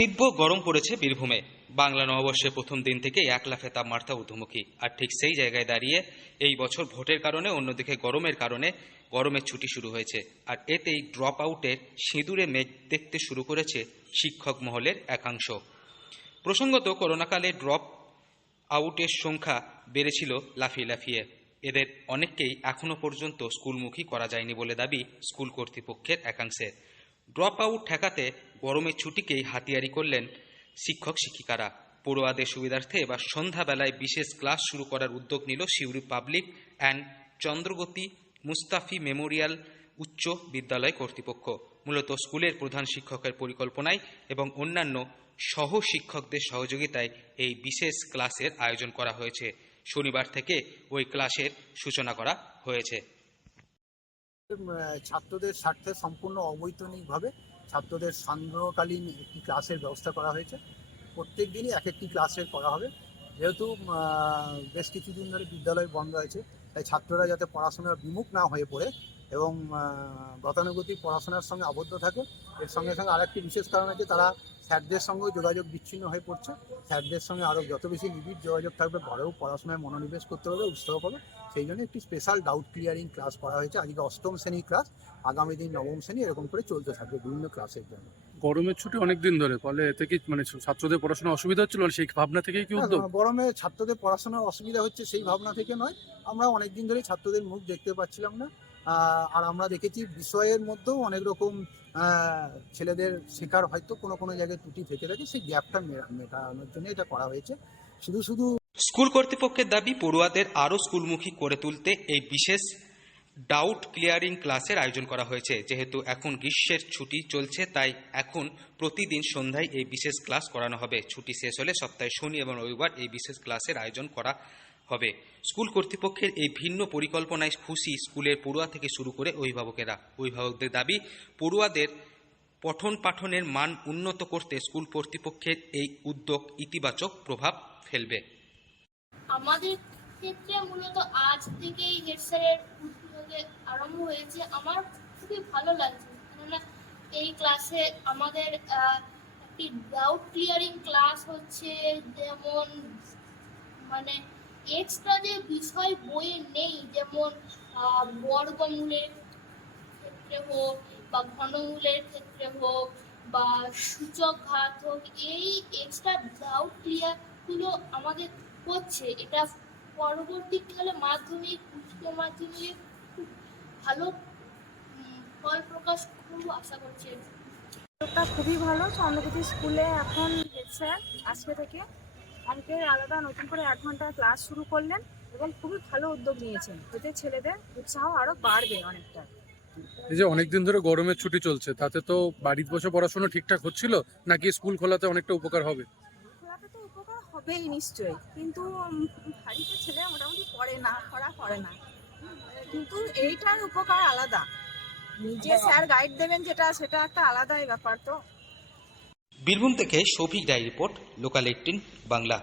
তীব্র গরম পড়েছে বীরভূমে। বাংলা নববর্ষের প্রথম দিন থেকে একলাফে তাপমাত্রা ঊর্ধ্বমুখী। আর ঠিক সেই জায়গায় দাঁড়িয়ে এই বছর ভোটের কারণে, অন্যদিকে গরমের কারণে গরমের ছুটি শুরু হয়েছে। আর এতেই ড্রপ আউটের সিঁদুরে মেঘ দেখতে শুরু করেছে শিক্ষক মহলের একাংশ। প্রসঙ্গত, করোনাকালে ড্রপ আউটের সংখ্যা বেড়েছিল লাফিয়ে লাফিয়ে। এদের অনেককেই এখনো পর্যন্ত স্কুলমুখী করা যায়নি বলে দাবি স্কুল কর্তৃপক্ষের একাংশের। ড্রপ আউট ঠেকাতে গরমের ছুটিকেই হাতিয়ারি করলেন শিক্ষক শিক্ষিকারা। পড়ুয়াদের সুবিধার্থে এবার সন্ধ্যাবেলায় বিশেষ ক্লাস শুরু করার উদ্যোগ নিল Suri public and Chandragati Mustafi Memorial উচ্চ বিদ্যালয় কর্তৃপক্ষ। মূলত স্কুলের প্রধান শিক্ষকের পরিকল্পনায় এবং অন্যান্য সহ শিক্ষকদের সহযোগিতায় এই বিশেষ ক্লাসের আয়োজন করা হয়েছে। শনিবার থেকে ওই ক্লাসের সূচনা করা হয়েছে। ছাত্রদের স্বার্থে সম্পূর্ণ অবৈতনিকভাবে ছাত্রদের সান্ধ্যকালীন একটি ক্লাসের ব্যবস্থা করা হয়েছে। প্রত্যেক দিনই এক একটি ক্লাসের করা হবে। যেহেতু বেশ কিছুদিন ধরে বিদ্যালয় বন্ধ আছে, তাই ছাত্ররা যাতে পড়াশোনার বিমুখ না হয়ে পড়ে এবং গতানুগতিক পড়াশোনার সঙ্গে আবদ্ধ থাকে। এর সঙ্গে সঙ্গে আরেকটি বিশেষ কারণ আছে, তারা স্যারদের সঙ্গেও যোগাযোগ বিচ্ছিন্ন হয়ে পড়ছে। স্যারদের সঙ্গে আরও যত বেশি নিবিড় যোগাযোগ থাকবে, ঘরেও পড়াশোনায় মনোনিবেশ করতে হবে, উৎসাহ পাবে। সেই জন্য একটি স্পেশাল ডাউট ক্লিয়ারিং ক্লাস করা হয়েছে। আজকে অষ্টম শ্রেণীর ক্লাস, আগামী দিন নবম শ্রেণী, এরকম করে চলতে থাকবে বিভিন্ন ক্লাসের জন্য। গরমের ছুটি অনেক দিন ধরে, ফলে এতে কি ছাত্রদের পড়াশোনা অসুবিধা হচ্ছিল, সেই ভাবনা থেকেই কি উদ্যোগ? গরমে ছাত্রদের পড়াশোনার অসুবিধা হচ্ছে সেই ভাবনা থেকে নয়। আমরা অনেক দিন ধরে ছাত্রদের মুখ দেখতে পাচ্ছিলাম না। আর আমরা দেখেছি বিষয়ের মধ্যেও অনেক রকম ছেলেদের শেখার হয়তো কোনো জায়গায় ত্রুটি থেকে থাকে, সেই গ্যাপটা মেটানোর জন্য এটা করা হয়েছে। শুধু স্কুল কর্তৃপক্ষের দাবি, পড়ুয়াদের আরও স্কুলমুখী করে তুলতে এই বিশেষ ডাউট ক্লিয়ারিং ক্লাসের আয়োজন করা হয়েছে। যেহেতু এখন গ্রীষ্মের ছুটি চলছে, তাই এখন প্রতিদিন সন্ধ্যায় এই বিশেষ ক্লাস করানো হবে। ছুটি শেষ হলে সপ্তাহে শনি এবং রবিবার এই বিশেষ ক্লাসের আয়োজন করা হবে। স্কুল কর্তৃপক্ষের এই ভিন্ন পরিকল্পনায় খুশি স্কুলের পড়ুয়া থেকে শুরু করে অভিভাবকেরা। অভিভাবকদের দাবি, পড়ুয়াদের পঠন পাঠনের মান উন্নত করতে স্কুল কর্তৃপক্ষের এই উদ্যোগ ইতিবাচক প্রভাব ফেলবে। আমাদের ক্ষেত্রে মূলত আজ থেকেই হেড স্যারের উদ্যোগে আরম্ভ হয়েছে। আমার খুবই ভালো লাগছে, কেননা এই ক্লাসে আমাদের একটি ডাউট ক্লিয়ারিং ক্লাস হচ্ছে। যেমন মানে এক্সট্রা যে বিষয় বইয়ে নেই, যেমন বর্গমূলের ক্ষেত্রে হোক বা ঘনমূলের ক্ষেত্রে হোক বা সূচক ঘাত হোক, এই এক্সট্রা ডাউট ক্লিয়ারগুলো আমাদের হচ্ছে। এটা পরবর্তীকালে মাধ্যমিক, উচ্চ মাধ্যমিক খুব ভালো ফল প্রকাশ করব আশা করছি। এটা খুবই ভালো। চন্দ্রগতি স্কুলে এখন হেড স্যার আজকে থেকে অঙ্কের আলাদা নতুন করে 1 ঘন্টা ক্লাস শুরু করলেন এবং খুবই ভালো উদ্যোগ নিয়েছেন। এতে ছেলেদের উৎসাহ আরো বাড়বে অনেকটা। এই যে অনেকদিন ধরে গরমের ছুটি চলছে, তাতে তো বাড়িতে বসে পড়াশোনা ঠিকঠাক হচ্ছিল নাকি স্কুল খোলাতে অনেকটা উপকার হবে? খোলাতে তো উপকার হবেই নিশ্চয়ই, কিন্তু বাড়িতে ছেলে মোটামুটি পড়ে না, কিন্তু এইটার উপকার আলাদা। নিজে স্যার গাইড দেবেন সেটা একটা আলাদাই ব্যাপার। তো বীরভূম থেকে শফিক রায় রিপোর্ট, লোকাল 18 বাংলা।